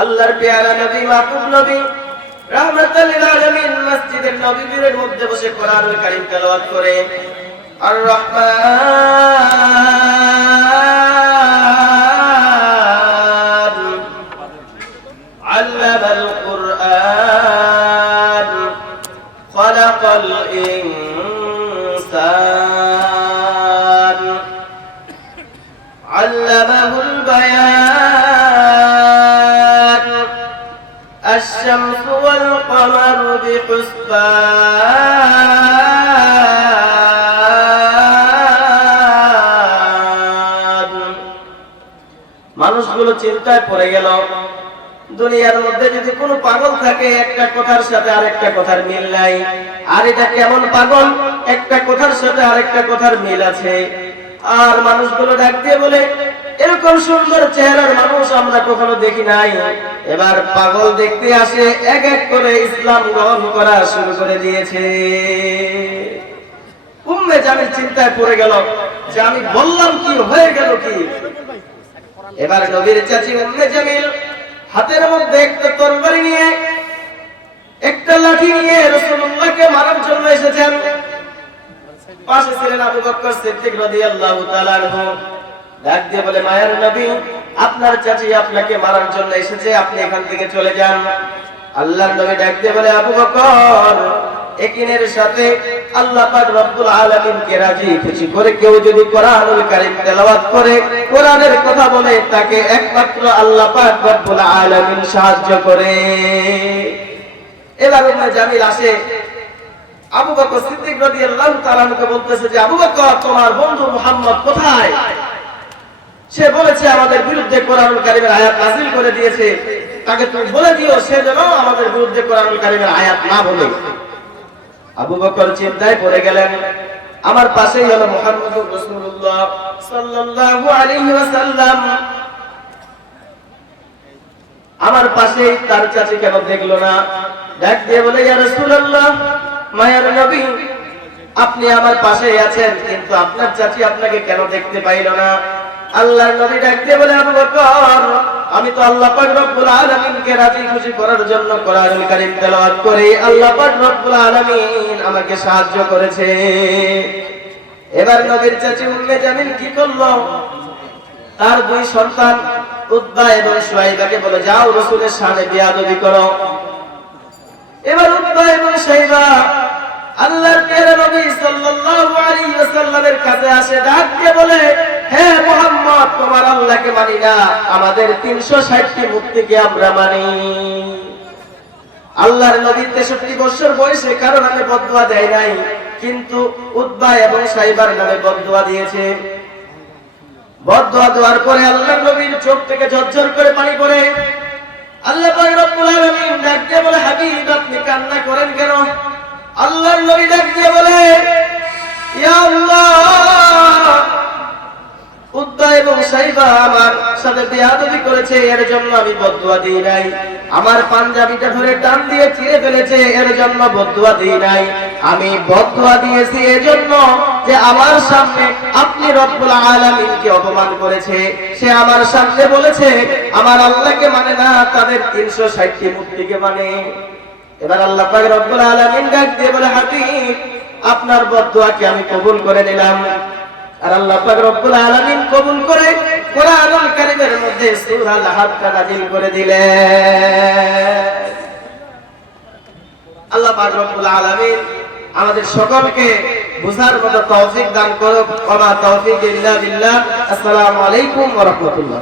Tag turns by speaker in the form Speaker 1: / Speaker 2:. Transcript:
Speaker 1: আল্লাহর পেয়ারা নবী, মাহবুব নবী, রাহমাতাল লিল আলামিন মসজিদের নববীর মধ্যে বসে কোরআনুল কারীম তেলাওয়াত করে। আর রহমান আল্লামাল কুরআন খলাকাল ইনসান الشمس والقمر بحسبان মানুষগুলো চিন্তায় পড়ে গেল দুনিয়ার মধ্যে যদি কোনো পাগল থাকে একটা কথার সাথে আরেকটা কথার মিল নাই আর এটা কেমন পাগল একটা কথার সাথে আরেকটা কথার মিল আছে আর মানুষগুলো ডাক দিয়ে বলে এরকম সুন্দর চেহারার মানুষ আমরা কখনো দেখি নাই এবার পাগল দেখতে আসে, এক এক করে ইসলাম গ্রহণ করা শুরু করে দিয়েছে। উম্মে জামিল চিন্তায় পড়ে গেল যে আমি বললাম কি, হয়ে গেল কি? এবার নবীর চাচি উম্মে জামিল হাতের মধ্যে একটা তরবারি নিয়ে, একটা লাঠি নিয়ে রাসূলুল্লাহকে মারার জন্য এসেছেন। পাশে ছিলেন আবু বকর সিদ্দিক রাদিয়াল্লাহু তাআলা ডাক দিয়ে বলে, মায়ের নবী আপনার চাচি আপনাকে মারার জন্য এসেছে, আপনি এখান থেকে চলে যান। আল্লাহর নবী ডাক দিয়ে বলে, আবু বকর, একিনের সাথে আল্লাহ পাক রব্বুল আলামিন কে রাজি, খুশি করে কেউ যদি কোরআনুল কারীম তেলাওয়াত করে, কোরআনের কথা বলে, তাকে একমাত্র আল্লাহ পাক রব্বুল আলামিন সাহায্য করে। এবার উম্মে জামিল আসে। আবু বকর সিদ্দিক রাদিয়াল্লাহু তাআলা কে বলতেছে যে, আবু বকর, তোমার বন্ধু মুহাম্মদ কোথায়? সে বলেছে, আমাদের বিরুদ্ধে কোরআনুল কারীমের আয়াত নাযিল করে দিয়েছে। তাকে তুমি বলে দিও, সে যেন আমাদের বিরুদ্ধে কোরআনুল কারীমের আয়াত না বলে। আবু বকর চিন্তায় পড়ে গেলেন, আমার পাশেই হলো মুহাম্মদুর রাসূলুল্লাহ সাল্লাল্লাহু আলাইহি ওয়াসাল্লাম। আমার পাশেই তার চাচি কেন দেখল না? ডাক দিয়ে বলে, ইয়া রাসূলুল্লাহ, মায়ের নবী, আপনি আমার পাশেই আছেন, কিন্তু আপনার চাচি আপনাকে কেন দেখতে পাইল না? আল্লাহর নবী ডাক দিয়ে বলে আবু বকর, আমি তো আল্লাহ পাক রব্বুল আলামিনকে রাজি খুশি করার জন্য কোরআনুল কারীম তেলাওয়াত করি। আল্লাহ পাক রব্বুল আলামিন আমাকে সাহায্য করেছে। এবার নবীর চাচি উম্মে জামিল কি করল? তার দুই সন্তান উদ্বা এবং সুয়াইবাকে বলে, যাও রসুলের সামনে বিয়াদবি করো। এবার উদ্বা এবং সাইবা আল্লাহর প্রিয় নবী সাল্লাল্লাহু আলাইহি ওয়াসাল্লামের কাছে আসে, ডাক বলে হে মুহাম্মদ, তোমার আল্লাহকে মানি না। আমাদের 360টি মুক্তিকে আমরা মানি। আল্লাহর নবী 63 বছর বয়সে কারও নামে বদদুয়া দেয় নাই, কিন্তু উদ্বা এবং সাইবার নামে বদদুয়া দিয়েছে। বদদুয়া দেওয়ার পরে আল্লাহর নবীর চোখ থেকে ঝরঝর করে পানি পড়ে। আল্লাহ রব্বুল বলে, হাবিব, আপনি কান্না করেন কেন? এবং সাইবা আমার সাথে বেয়াদবি করেছে, এর জন্য আমি বদদুয়া দিই নাই। আমার পাঞ্জাবিটা ধরে টান দিয়ে ছিঁড়ে ফেলেছে, এর জন্য বদদুয়া দিই নাই। আমি বদদুয়া দিয়েছি এজন্য যে আমার সামনে আপনি রব্বুল আলামিনকে অপমান করেছে। সে আমার সামনে বলেছে, আমার আল্লাহকে মানে না, তাদের 360টি মূর্তিকে মানে। এবার আল্লাহ পাক রব্বুল আলামিন ডাক দিয়ে বলে, হাবিব, আপনার বদদুয়াকে আমি কবুল করে নিলাম। আর আল্লাহ পাক রব্বুল আলামিন কবুল করে কোরআনুল কারীমের মধ্যে সূরা লাহাবটা নাযিল করে দিলেন। আল্লাহ পাক রব্বুল আলামিন আমাদের সকলকে বুঝার মতো তৌফিক দান করুক। ওয়া মা তৌফিক ইল্লা বিল্লাহ। আসসালামু আলাইকুম ওয়া রাহমাতুল্লাহ।